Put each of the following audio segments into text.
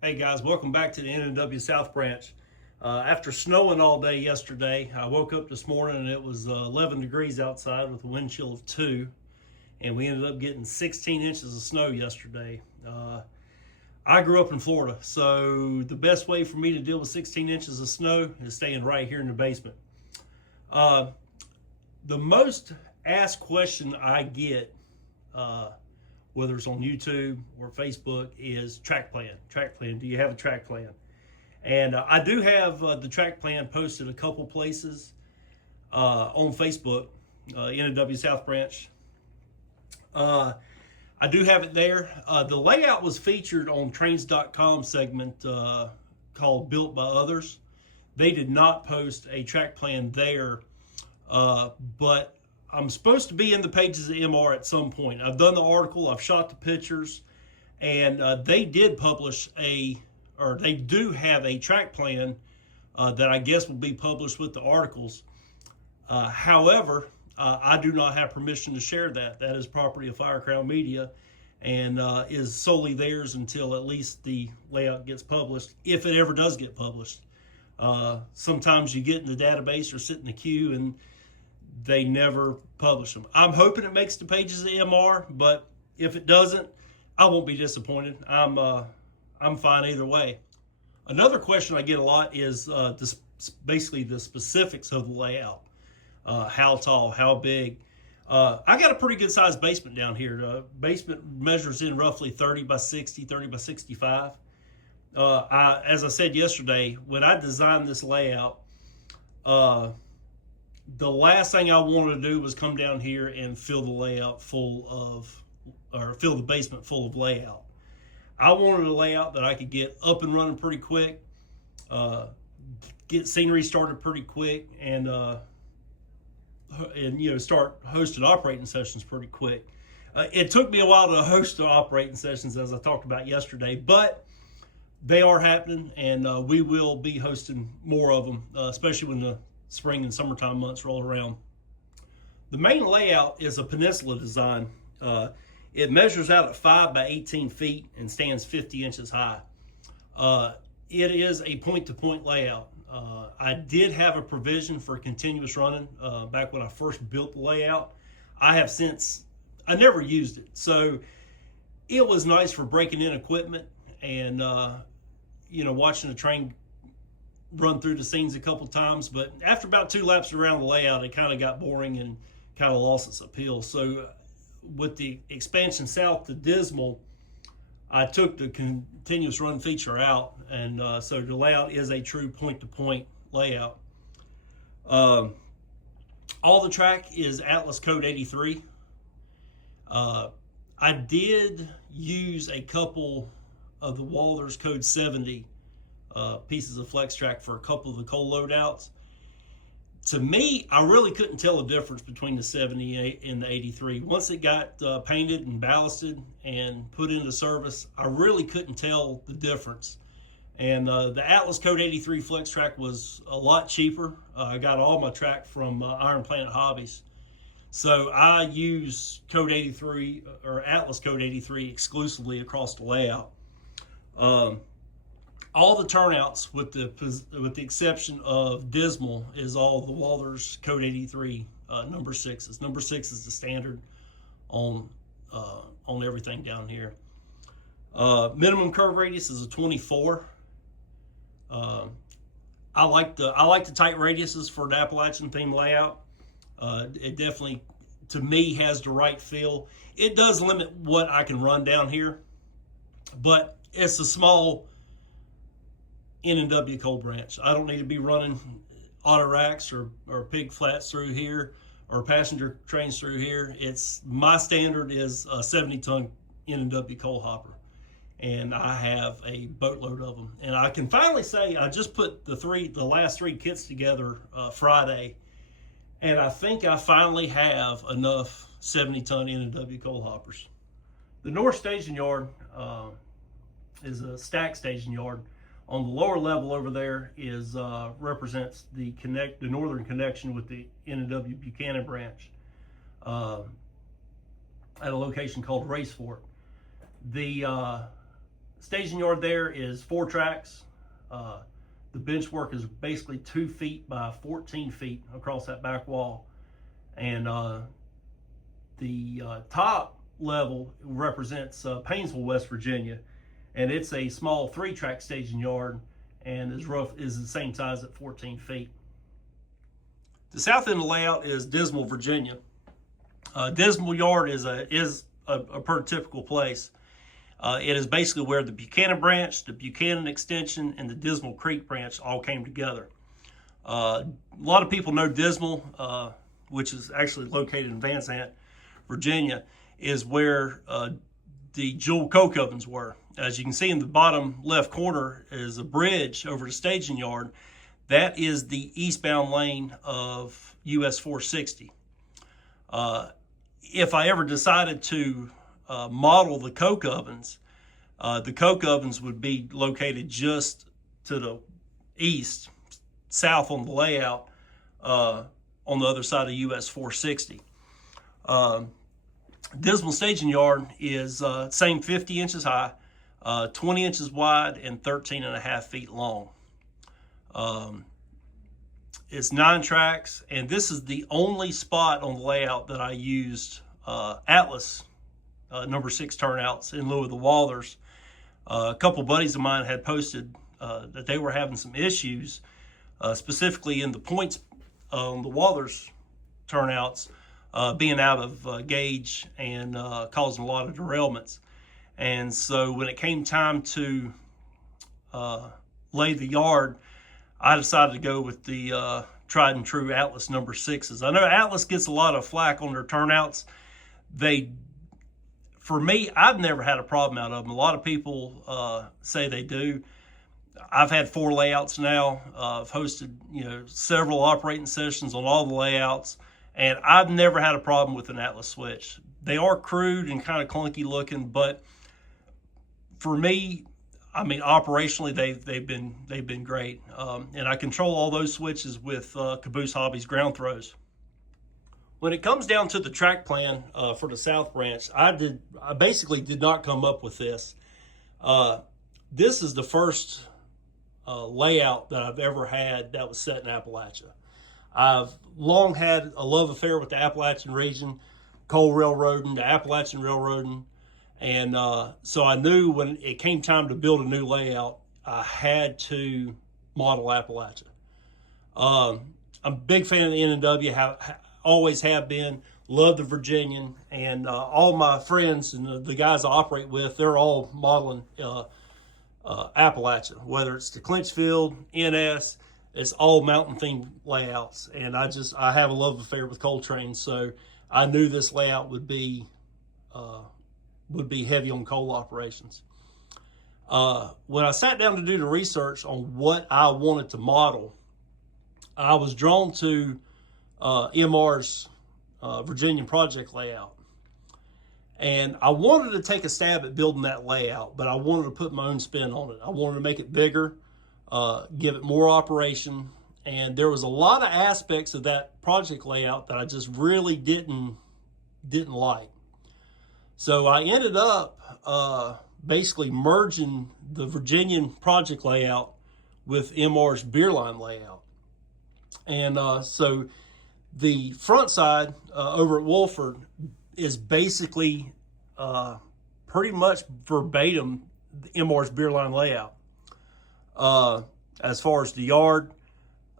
Hey guys, welcome back to the N&W South Branch. After snowing all day yesterday, I woke up this morning and it was 11 degrees outside with a wind chill of 2, and we ended up getting 16 inches of snow yesterday. I grew up in Florida, so the best way for me to deal with 16 inches of snow is staying right here in the basement. Uh, the most asked question I get, whether it's on YouTube or Facebook, is track plan. Track plan. Do you have a track plan? And I do have the track plan posted a couple places on Facebook, N&W South Branch. I do have it there. The layout was featured on trains.com segment called Built by Others. They did not post a track plan there, but I'm supposed to be in the pages of MR at some point. I've done the article, I've shot the pictures, and they did publish they do have a track plan that I guess will be published with the articles. However, I do not have permission to share that. That is property of Firecrown Media and is solely theirs until at least the layout gets published, if it ever does get published. Sometimes you get in the database or sit in the queue and they never publish them. I'm hoping it makes the pages of MR, but if it doesn't, I won't be disappointed. I'm fine either way. Another question I get a lot is basically the specifics of the layout. How tall, how big. I got a pretty good sized basement down here. The basement measures in roughly 30 by 60, 30 by 65. As I said yesterday, when I designed this layout, the last thing I wanted to do was come down here and fill the layout fill the basement full of layout. I wanted a layout that I could get up and running pretty quick, get scenery started pretty quick, and start hosting operating sessions pretty quick. It took me a while to host the operating sessions, as I talked about yesterday, but they are happening, and we will be hosting more of them, especially when the spring and summertime months roll around. The main layout is a peninsula design. It measures out at 5 by 18 feet and stands 50 inches high. It is a point-to-point layout. I did have a provision for continuous running back when I first built the layout. I never used it. So it was nice for breaking in equipment and, watching the train run through the scenes a couple times. But after about 2 laps around the layout, it kind of got boring and kind of lost its appeal. So with the expansion south to Dismal, I took the continuous run feature out, and so the layout is a true point-to-point layout. All the track is Atlas Code 83. I did use a couple of the Walthers Code 70 pieces of flex track for a couple of the coal loadouts. To me, I really couldn't tell the difference between the 70 and the 83. Once it got painted and ballasted and put into service, I really couldn't tell the difference. And the Atlas Code 83 flex track was a lot cheaper. I got all my track from Iron Planet Hobbies. So I use Code 83 or Atlas Code 83 exclusively across the layout. All the turnouts, with the exception of Dismal, is all the Walthers Code 83 number 6s. Number 6 is the standard on everything down here. Minimum curve radius is a 24. I like the tight radiuses for the Appalachian theme layout. It definitely, to me, has the right feel. It does limit what I can run down here, but it's a small N&W coal branch. I don't need to be running auto racks or pig flats through here or passenger trains through here. My standard is a 70-ton N&W coal hopper, and I have a boatload of them. And I can finally say I just put the last 3 kits together Friday, and I think I finally have enough 70-ton N&W coal hoppers. The North Staging Yard is a stack staging yard. On the lower level over there represents the northern connection with the N&W Buchanan branch at a location called Race Fork. The Staging yard there is 4 tracks. The bench work is basically 2 feet by 14 feet across that back wall. And the top level represents Painesville, West Virginia. And it's a small 3-track staging yard and is the same size at 14 feet. The south end of the layout is Dismal, Virginia. Dismal Yard is a prototypical place. It is basically where the Buchanan branch, the Buchanan extension, and the Dismal Creek branch all came together. A lot of people know Dismal, which is actually located in Van Zant, Virginia, is where the Jewel coke ovens were. As you can see in the bottom left corner is a bridge over the staging yard. That is the eastbound lane of US 460. If I ever decided to model the coke ovens would be located just to the east, south on the layout, on the other side of US 460. Dismal Staging Yard is same 50 inches high, 20 inches wide, and 13.5 feet long. It's 9 tracks, and this is the only spot on the layout that I used Atlas number 6 turnouts in lieu of the Walthers. A couple buddies of mine had posted that they were having some issues, specifically in the points on the Walthers turnouts, being out of gauge and causing a lot of derailments. And so when it came time to lay the yard, I decided to go with the tried and true Atlas number 6s. I know Atlas gets a lot of flack on their turnouts. For me, I've never had a problem out of them. A lot of people say they do. I've had 4 layouts now. I've hosted, several operating sessions on all the layouts, and I've never had a problem with an Atlas switch. They are crude and kind of clunky looking, but for me, I mean, operationally, they've been great, and I control all those switches with Caboose Hobbies ground throws. When it comes down to the track plan for the South Branch, I basically did not come up with this. This is the first layout that I've ever had that was set in Appalachia. I've long had a love affair with the Appalachian region, coal railroading, the Appalachian railroading. And so I knew when it came time to build a new layout, I had to model Appalachia. I'm a big fan of the N&W, always have been, love the Virginian, and all my friends and the guys I operate with, they're all modeling Appalachia, whether it's the Clinchfield, NS, it's all mountain themed layouts. And I have a love affair with coal trains, so I knew this layout would be heavy on coal operations. When I sat down to do the research on what I wanted to model, I was drawn to MR's Virginian project layout. And I wanted to take a stab at building that layout, but I wanted to put my own spin on it. I wanted to make it bigger, give it more operation, and there was a lot of aspects of that project layout that I just really didn't like. So I ended up basically merging the Virginian project layout with MR's beer line layout. And so the front side over at Wolford is basically pretty much verbatim MR's beer line layout. As far as the yard,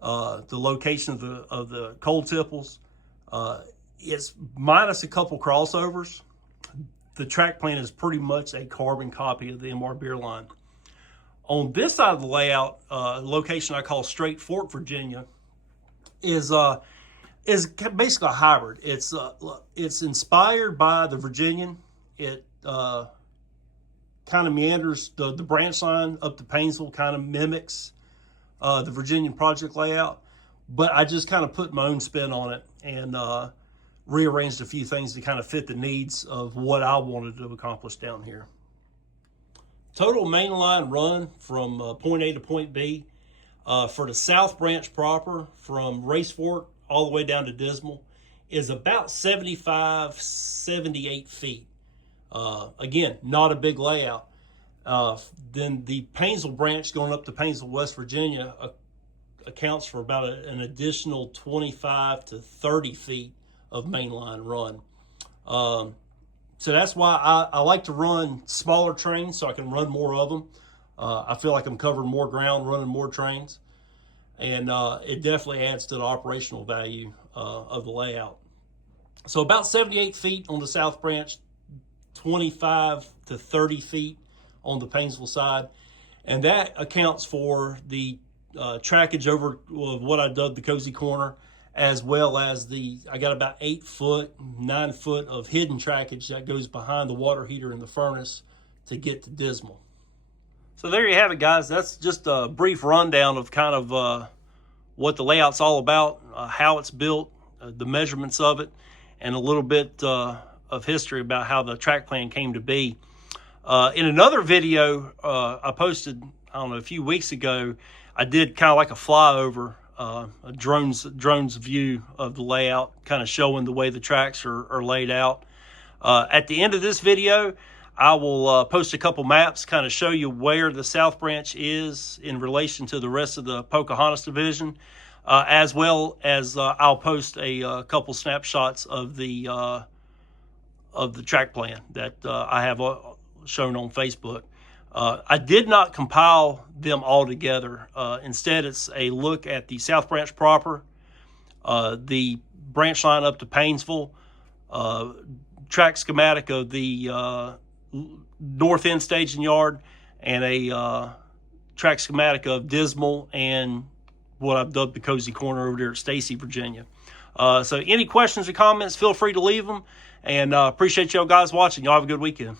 the location of the coal tipples, it's minus a couple crossovers. The track plan is pretty much a carbon copy of the MR beer line. On this side of the layout, location I call Straight Fork, Virginia, is basically a hybrid. It's inspired by the Virginian. It kind of meanders, the branch line up to Painesville kind of mimics the Virginian project layout, but I just kind of put my own spin on it and rearranged a few things to kind of fit the needs of what I wanted to accomplish down here. Total mainline run from point A to point B for the South Branch proper, from Race Fork all the way down to Dismal, is about 75, 78 feet. Again, not a big layout. Then the Painesville branch going up to Painesville, West Virginia, accounts for about an additional 25 to 30 feet of mainline run. So that's why I like to run smaller trains, so I can run more of them. I feel like I'm covering more ground running more trains, and it definitely adds to the operational value of the layout. So about 78 feet on the South Branch, 25 to 30 feet on the Painesville side, and that accounts for the trackage over what I dubbed the cozy corner, as well as I got about 8 foot, 9 foot of hidden trackage that goes behind the water heater in the furnace to get to Dismal. So there you have it, guys. That's just a brief rundown of kind of what the layout's all about, how it's built, the measurements of it, and a little bit of history about how the track plan came to be. In another video I posted, I don't know, a few weeks ago, I did kind of like a flyover, a drone's view of the layout, kind of showing the way the tracks are laid out. At the end of this video, I will post a couple maps, kind of show you where the South Branch is in relation to the rest of the Pocahontas division, as well as I'll post a couple snapshots of the track plan that I have shown on Facebook. I did not compile them all together. Instead, it's a look at the South Branch proper, the branch line up to Painesville, track schematic of the north end staging yard, and a track schematic of Dismal and what I've dubbed the cozy corner over there at Stacy, Virginia. So any questions or comments, feel free to leave them, and appreciate y'all guys watching. Y'all have a good weekend.